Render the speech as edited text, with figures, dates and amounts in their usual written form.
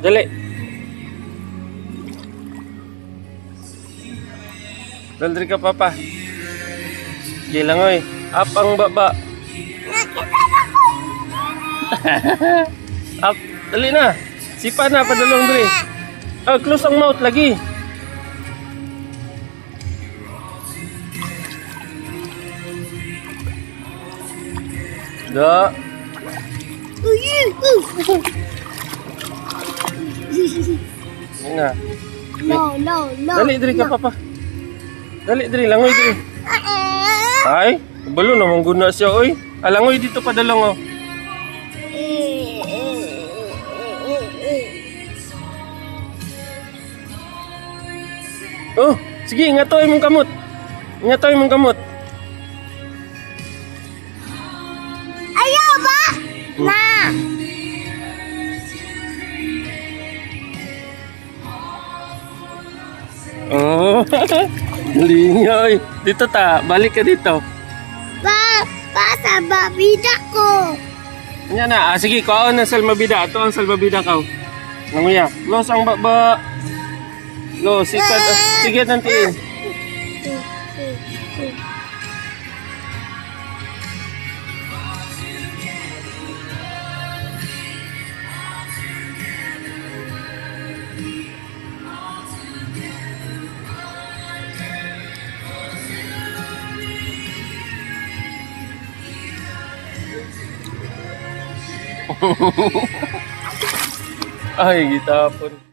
Dali. Dali ka, Papa. Sige lang, oy. Up ang baba. Up. Dali na. Sipa na, padulong dali. Oh, close ang mouth lagi. Da. Yan na. No, no, no. Dali, dali ka, Papa. Dali, dali. Langoy, dali. Ay, balo naman guna siya, oy. Alangoy dito pa dalong, oh. Oh, sige, ingatoy mong kamot. Ingatoy mong kamot. Ayaw ba? Na. Oh, lingoy. Dito ta, balik ka dito. Pa sa babida ko. Yan na, sige, kaon na salmabida. Ito ang salmabida ka. Nanguya, los ang baba. Lo, sikat. Sige, nantiin. Ay, gitapon.